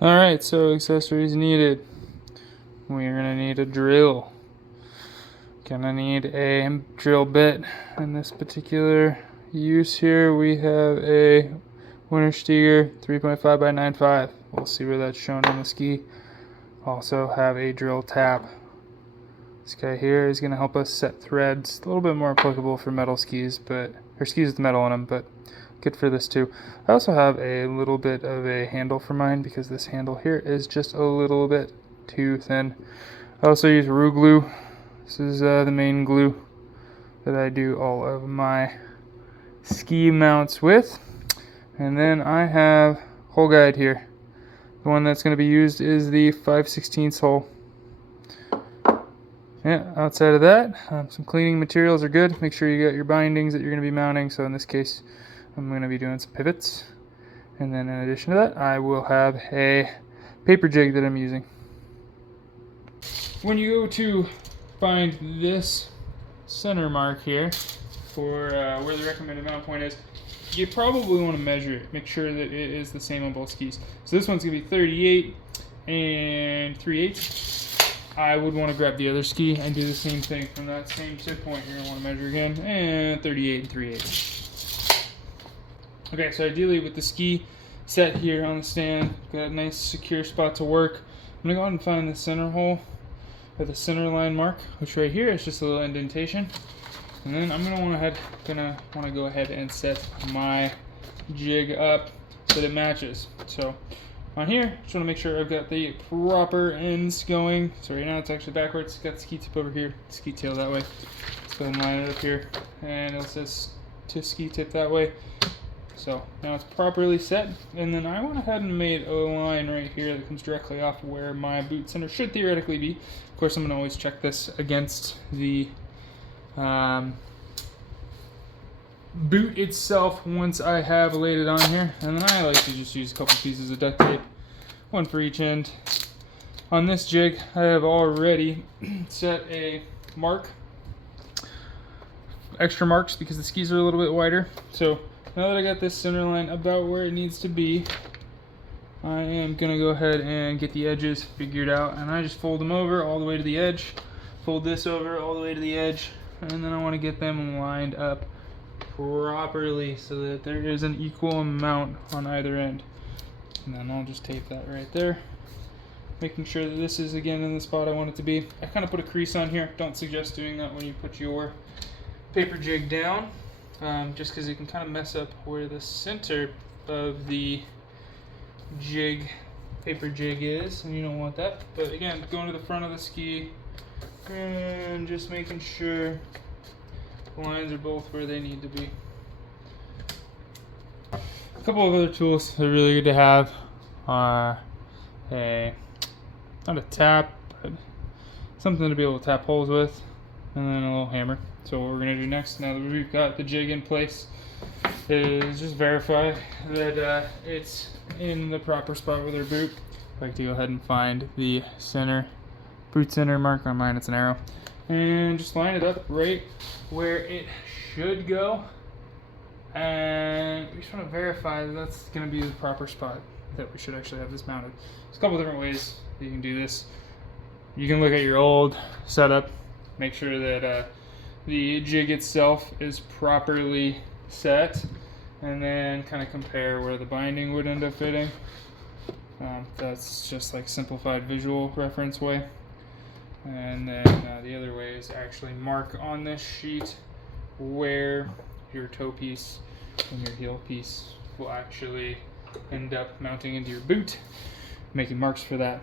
Alright, so accessories needed. We're gonna need a drill. Gonna need a drill bit. In this particular use here, we have a Wintersteger 3.5 by 9.5. We'll see where that's shown on the ski. Also have a drill tap. This guy here is going to help us set threads. A little bit more applicable for metal skis, or skis with metal in them, but good for this too. I also have a little bit of a handle for mine because this handle here is just a little bit too thin. I also use Rue glue. This is the main glue that I do all of my ski mounts with. And then I have hole guide here. The one that's going to be used is the 5/16 hole. Yeah, outside of that, some cleaning materials are good. Make sure you got your bindings that you're going to be mounting. So in this case, I'm going to be doing some pivots. And then in addition to that, I will have a paper jig that I'm using. When you go to find this center mark here for where the recommended mount point is, you probably want to measure it. Make sure that it is the same on both skis. So this one's going to be 38 and 3/8. I would want to grab the other ski and do the same thing. From that same tip point, you're going to want to measure again, and 38 and 3/8. Okay, so ideally with the ski set here on the stand, got a nice secure spot to work. I'm going to go ahead and find the center hole at the center line mark, which right here is just a little indentation. And then I'm gonna want to go ahead and set my jig up so that it matches. So on here, just want to make sure I've got the proper ends going. So right now it's actually backwards. Got the ski tip over here, ski tail that way. Let's go ahead and line it up here, and it says to ski tip that way. So now it's properly set, and then I went ahead and made a line right here that comes directly off of where my boot center should theoretically be. Of course, I'm going to always check this against the boot itself once I have laid it on here, and then I like to just use a couple pieces of duct tape, one for each end. On this jig, I have already set a mark, extra marks because the skis are a little bit wider. So now that I got this center line about where it needs to be, I am going to go ahead and get the edges figured out, and I just fold them over all the way to the edge, fold this over all the way to the edge, and then I want to get them lined up properly so that there is an equal amount on either end. And then I'll just tape that right there, making sure that this is again in the spot I want it to be. I kind of put a crease on here. Don't suggest doing that when you put your paper jig down, just because it can kind of mess up where the center of the paper jig is, and you don't want that. But again, going to the front of the ski and just making sure the lines are both where they need to be. A couple of other tools that are really good to have are not a tap, but something to be able to tap holes with, and then a little hammer. So what we're going to do next, now that we've got the jig in place, is just verify that it's in the proper spot with our boot. I like to go ahead and find the boot center mark. On mine it's an arrow, and just line it up right where it should go, and we just want to verify that that's going to be the proper spot that we should actually have this mounted. There's a couple different ways that you can do this. You can look at your old setup, make sure that the jig itself is properly set, and then kind of compare where the binding would end up fitting. That's just like simplified visual reference way. And then the other way is actually mark on this sheet where your toe piece and your heel piece will actually end up mounting into your boot, making marks for that.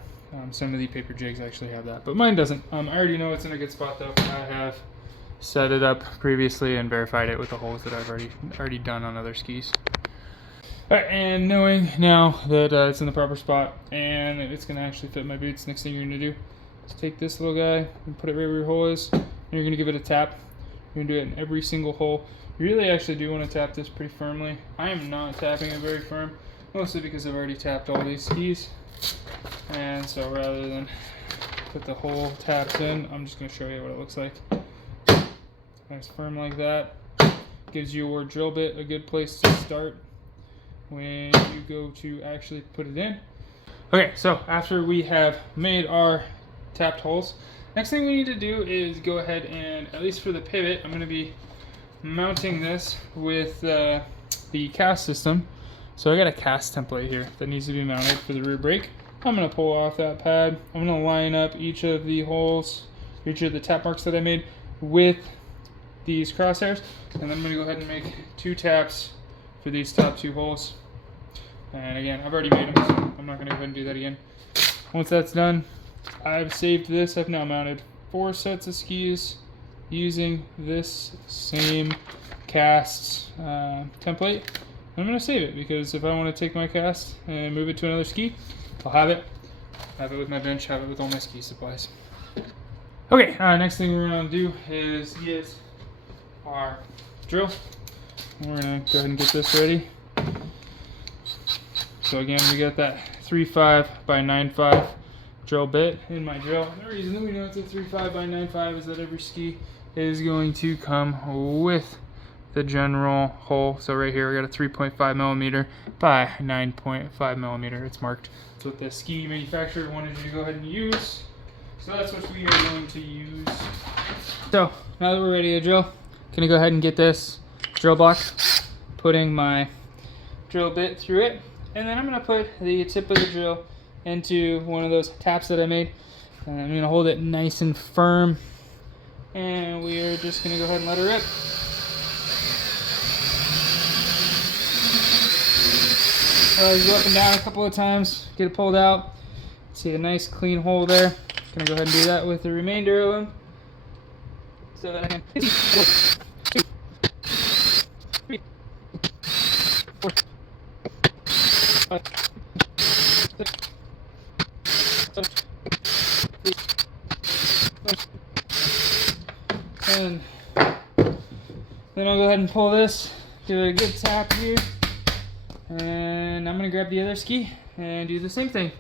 Some of the paper jigs actually have that, but mine doesn't. I already know it's in a good spot though. I have set it up previously and verified it with the holes that I've already done on other skis. Alright, and knowing now that it's in the proper spot and it's going to actually fit my boots, next thing you're going to do is take this little guy and put it right where your hole is, and you're going to give it a tap. You're going to do it in every single hole. You really actually do want to tap this pretty firmly. I am not tapping it very firm, mostly because I've already tapped all these skis, and so rather than put the whole taps in, I'm just going to show you what it looks like. Nice firm like that. Gives your drill bit a good place to start when you go to actually put it in. Okay, so after we have made our tapped holes, next thing we need to do is go ahead and, at least for the pivot, I'm going to be mounting this with the cast system. So I got a cast template here that needs to be mounted for the rear brake. I'm going to pull off that pad. I'm going to line up each of the holes, each of the tap marks that I made with these crosshairs, and then I'm going to go ahead and make 2 taps for these top 2 holes. And again, I've already made them, so I'm not going to go ahead and do that again. Once that's done, I've saved this. I've now mounted 4 sets of skis using this same cast template. I'm going to save it because if I want to take my cast and move it to another ski, I'll have it with my bench, have it with all my ski supplies. Okay, next thing we're going to do is get our drill. We're going to go ahead and get this ready. So again, we got that 3.5 by 9.5 drill bit in my drill. The reason that we know it's a 3.5 by 9.5 is that every ski is going to come with the general hole. So right here we got a 3.5 millimeter by 9.5 millimeter. It's marked. That's what the ski manufacturer wanted you to go ahead and use. So that's what we are going to use. So now that we're ready to drill, gonna go ahead and get this drill block, putting my drill bit through it, and then I'm gonna put the tip of the drill into one of those taps that I made. And I'm gonna hold it nice and firm, and we are just gonna go ahead and let it rip. Go up and down a couple of times, get it pulled out. See a nice clean hole there. Gonna go ahead and do that with the remainder of them. So that I can 1, 2, 3, 4, 5, 6, 7, 8, 9, 10. Then I'll go ahead and pull this, give it a good tap here, and I'm gonna grab the other ski and do the same thing.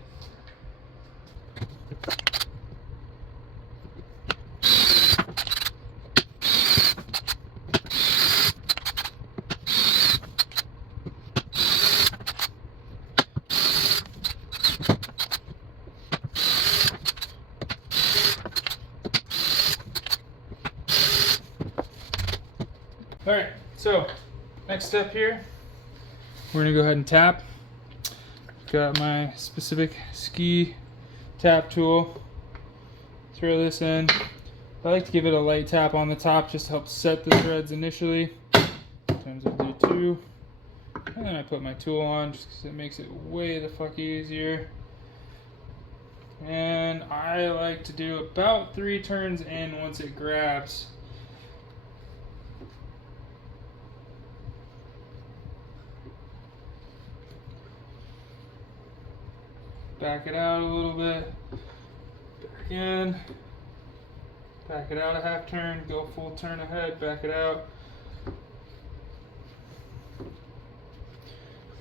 Alright, so next step here, we're going to go ahead and tap. Got my specific ski tap tool. Throw this in. I like to give it a light tap on the top just to help set the threads initially. Sometimes I'll do 2. And then I put my tool on just because it makes it way the fuck easier. And I like to do about 3 turns in once it grabs. Back it out a little bit, back in, back it out a half turn, go full turn ahead, back it out.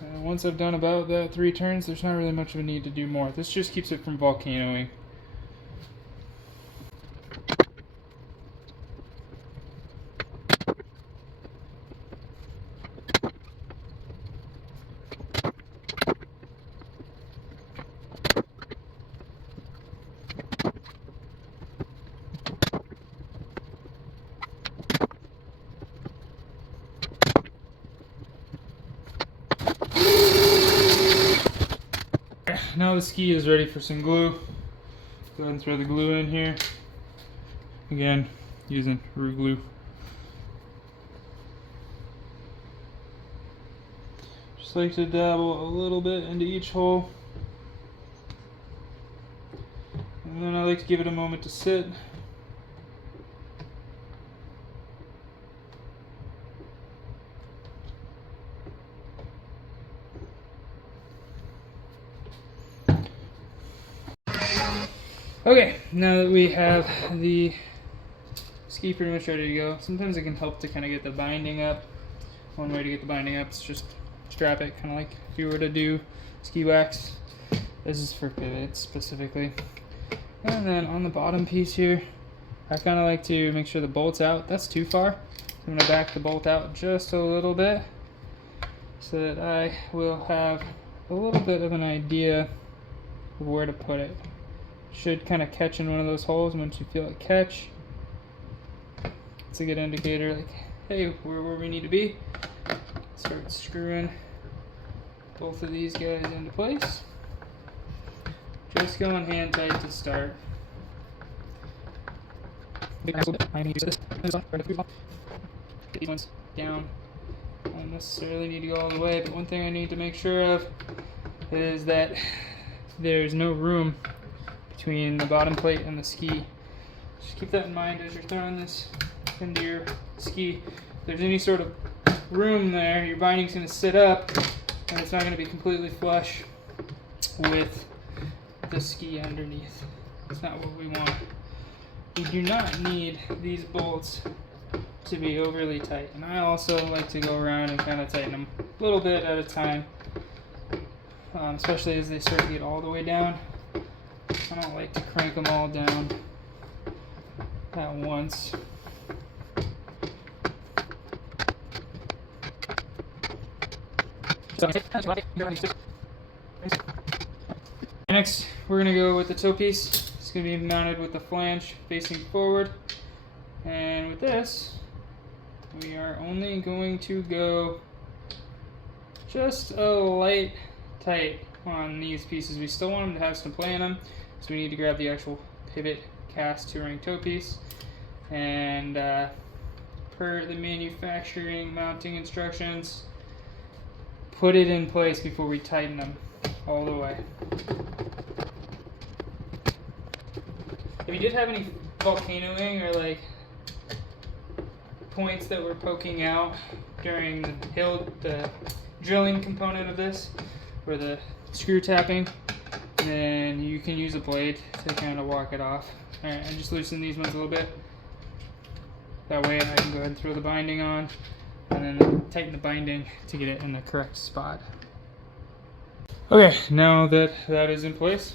And once I've done about that 3 turns, there's not really much of a need to do more. This just keeps it from volcanoing. Now the ski is ready for some glue. Go ahead and throw the glue in here. Again, using Rue glue. Just like to dabble a little bit into each hole. And then I like to give it a moment to sit. Okay, now that we have the ski pretty much ready to go, sometimes it can help to kind of get the binding up. One way to get the binding up is just strap it, kind of like if you were to do ski wax. This is for pivots specifically. And then on the bottom piece here, I kind of like to make sure the bolt's out. That's too far. I'm going to back the bolt out just a little bit so that I will have a little bit of an idea of where to put it. Should kind of catch in one of those holes. Once you feel it catch, it's a good indicator, like, hey, we're where we need to be. Start screwing both of these guys into place. Just going hand tight to start. Get these ones down. Don't necessarily need to go all the way, but one thing I need to make sure of is that there's no room between the bottom plate and the ski. Just keep that in mind as you're throwing this into your ski. If there's any sort of room there, your binding's going to sit up and it's not going to be completely flush with the ski underneath. That's not what we want. You do not need these bolts to be overly tight, and I also like to go around and kind of tighten them a little bit at a time, especially as they start to get all the way down. I don't like to crank them all down at once. Next, we're going to go with the toe piece. It's going to be mounted with the flange facing forward. And with this, we are only going to go just a light tight on these pieces. We still want them to have some play in them, so we need to grab the actual pivot cast 2-ring toe piece. And per the manufacturing mounting instructions, put it in place before we tighten them all the way. If you did have any volcanoing or like points that were poking out during the drilling component of this, or the screw tapping, then you can use a blade to kind of walk it off. Alright, and just loosen these ones a little bit. That way I can go ahead and throw the binding on, and then tighten the binding to get it in the correct spot. Okay, now that that is in place,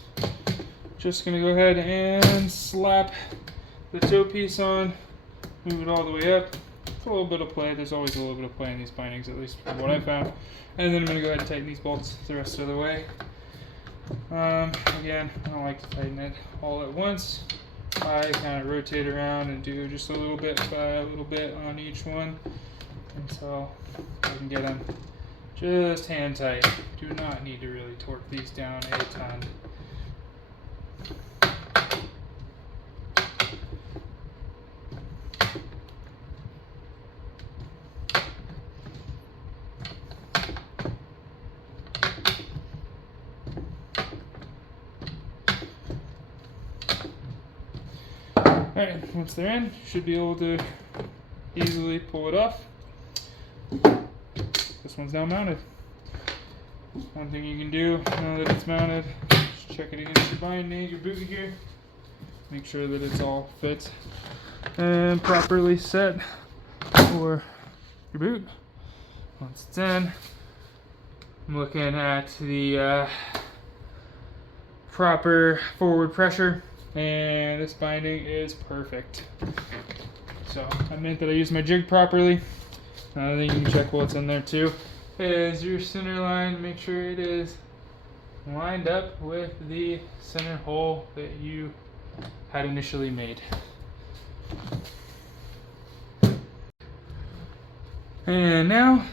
just going to go ahead and slap the toe piece on, move it all the way up. It's a little bit of play. There's always a little bit of play in these bindings, at least from what I found. And then I'm going to go ahead and tighten these bolts the rest of the way. Again, I don't like to tighten it all at once. I kind of rotate around and do just a little bit by a little bit on each one until I can get them just hand tight. Do not need to really torque these down a ton. Alright, once they're in, you should be able to easily pull it off. This one's now mounted. One thing you can do now that it's mounted, just check it against your binding, your boot here. Make sure that it's all fit and properly set for your boot. Once it's in, I'm looking at the proper forward pressure, and this binding is perfect. So I meant that I used my jig properly. Another thing you can check while it's in there too is your center line. Make sure it is lined up with the center hole that you had initially made. And now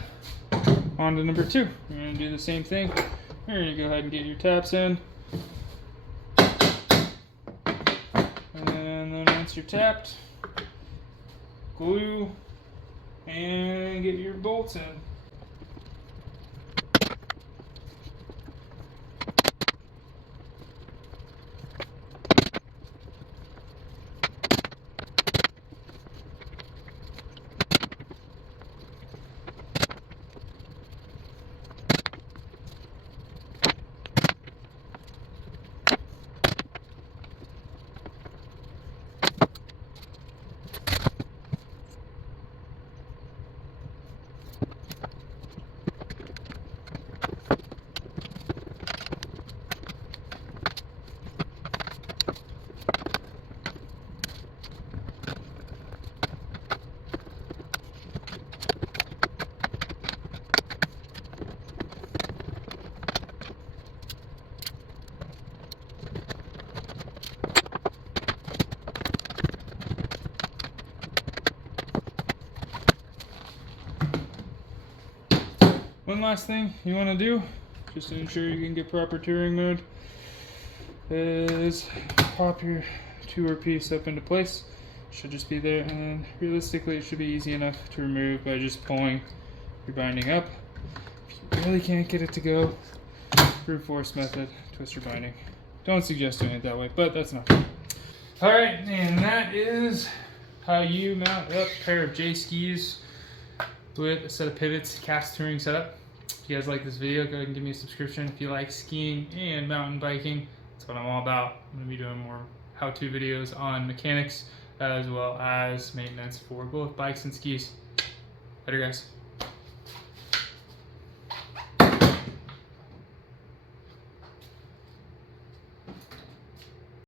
on to number 2. You're going to do the same thing. You're going to go ahead and get your taps in. And then once you're tapped, glue and get your bolts in. one last thing you want to do, just to ensure you can get proper touring mode, is pop your tour piece up into place. Should just be there, and then realistically it should be easy enough to remove by just pulling your binding up. If you really can't get it to go, brute force method, twist your binding. Don't suggest doing it that way, but that's enough. Alright, and that is how you mount up a pair of J skis with a set of pivots, cast touring setup. If you guys like this video, go ahead and give me a subscription. If you like skiing and mountain biking, that's what I'm all about. I'm going to be doing more how-to videos on mechanics as well as maintenance for both bikes and skis. Later, guys.